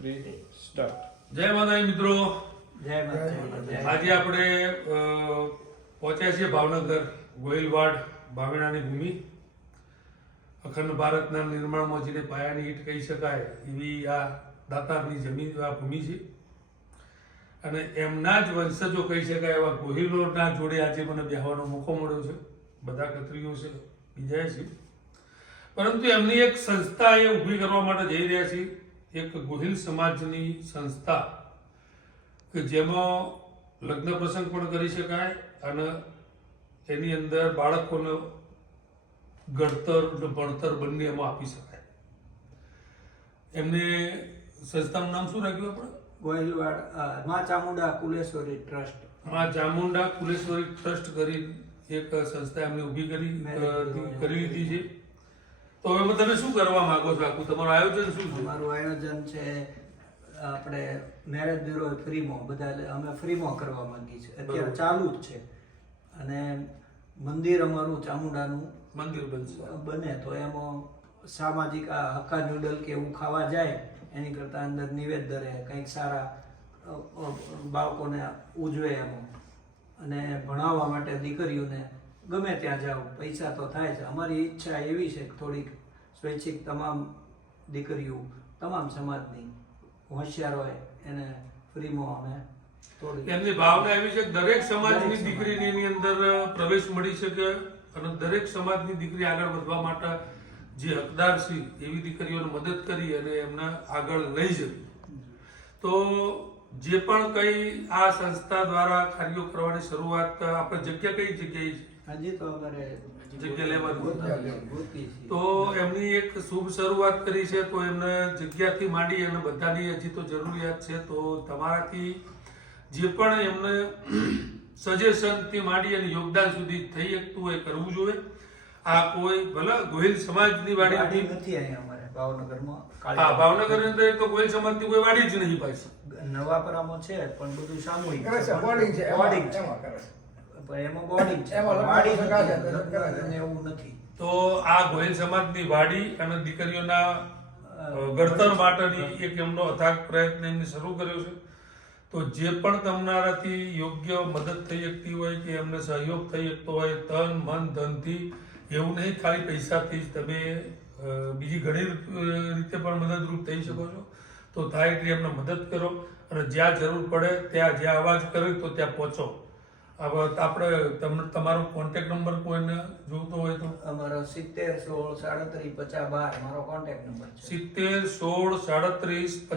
3 start. જય માતાજી મિત્રો, જય માતાજી. આજે આપણે પહોંચ્યા છીએ ભાવનગર ગોહિલવાડ ભાવેણાની ભૂમિ. અખંડ ભારતના નિર્માણમાં જેને પાયાની ઈંટ કહી શકાય એવી આ દાતારની જમીન આ ભૂમિ છે અને એમના જ વંશજો કહી શકાય એવા ગોહિલોના જોડે આજે મને બેહવાનો મોકો મળ્યો છે. બધા કત્રીઓ છે, બીજા છે, પરંતુ એમની એક સંસ્થા એ ઊભી કરવા માટે જઈ રહ્યા છે. એક ગોહિલ સમાજની સંસ્થા કે જેમાં લગ્ન પ્રસંગ પણ કરી શકાય અને એની અંદર બાળકોને ઘડતર અને ભણતર બંને એમાં આપી શકાય. એમને સંસ્થાનું નામ શું રાખ્યું આપણે? ગોહિલવાડ માં ચામુંડા કુલેશ્વરી ટ્રસ્ટ. માં ચામુંડા કુલેશ્વરી ટ્રસ્ટ કરી એક સંસ્થા એમને ઊભી કરી લીધી છે. તો હવે તમે શું કરવા માંગો છો? આખું તમારું આયોજન શું છે? અમારું આયોજન છે આપણે મેરેજ બ્યુરો ફ્રીમાં બધા અમે ફ્રીમાં કરવા માંગીએ છીએ. અત્યારે ચાલુ જ છે અને મંદિર અમારું ચામુંડાનું મંદિર બનશે. બને તો એમાં સામાજિક આ હક્કા નૂડલ કે એવું ખાવા જાય એની કરતાં અંદર નિવેદ ધરે કંઈક સારા બાળકોને ઉજવે એમાં અને ભણાવવા માટે દીકરીઓને ગમે ત્યાં જાઓ પૈસા તો થાય છે. અમારી ઈચ્છા એવી છે કે થોડીક સ્વૈચ્છિક તમામ દીકરીઓ તમામ સમાજની હોશિયાર હોય એને ફ્રીમાં અમે થોડી એમની ભાવના એવી છે કે દરેક સમાજની દીકરીને એની અંદર પ્રવેશ મળી શકે અને દરેક સમાજની દીકરી આગળ વધવા માટે જે હકદાર છે એવી દીકરીઓને મદદ કરી અને એમને આગળ લઈ જવી. તો જે પણ કઈ આ સંસ્થા દ્વારા કાર્યો કરવાની શરૂઆત આપણે જગ્યા કઈ જગ્યાએ છે? હજી તો અમારે જગ્યા લેવાની ગોતી છે. તો એમની એક શુભ શરૂઆત કરી છે. તો એમને જગ્યાથી માંડી અને બધાની હજી તો જરૂરિયાત છે. તો તમારાથી જે પણ એમને સજેશનથી માંડી અને યોગદાન સુધી થઈ શકતું હોય કરવું જોઈએ. આ કોઈ ભલે ગોહિલ સમાજની વાડી નથી અહીંયા અમારે ભાવનગરમાં. હા, ભાવનગરની અંદર તો ગોહિલ સમાજની કોઈ વાડી જ નહીં પાછી. નવાપરામાં છે પણ બધું સામૂહિક કરે છે, બોર્ડિંગ છે, બોર્ડિંગ છે. એમાં કરે છે. પણ એમાં બોર્ડિંગ છે, એમાં વાડી લગ્ન નથી. કરે છે, લગ્ન એવું નથી. તો આ ગોહિલ સમાજની વાડી અને દીકરીઓના ઘડતર માટેની એક એમનો અથાગ પ્રયત્ન એમને શરૂ કર્યો છે. તો જે પણ તમારાથી યોગ્ય મદદ થઈ શકતી હોય કે એમને સહયોગ થઈ શકતો હોય તન મન ધનથી, એવું નહીં ખાલી પૈસાથી જ, તમે બીજી ઘણી રીતે પણ મદદરૂપ થઈ શકો છો. તો થાય એટલી એમને મદદ કરો અને જ્યાં જરૂર પડે ત્યાં જ્યાં અવાજ કરે તો ત્યાં પહોંચો. હવે આપણે તમારો કોન્ટેક્ટ નંબર કોઈને જોઈતો હોય તો અમારો 70 16 37 50 12 મારો કોન્ટેક્ટ નંબર છે. 70 16 37 50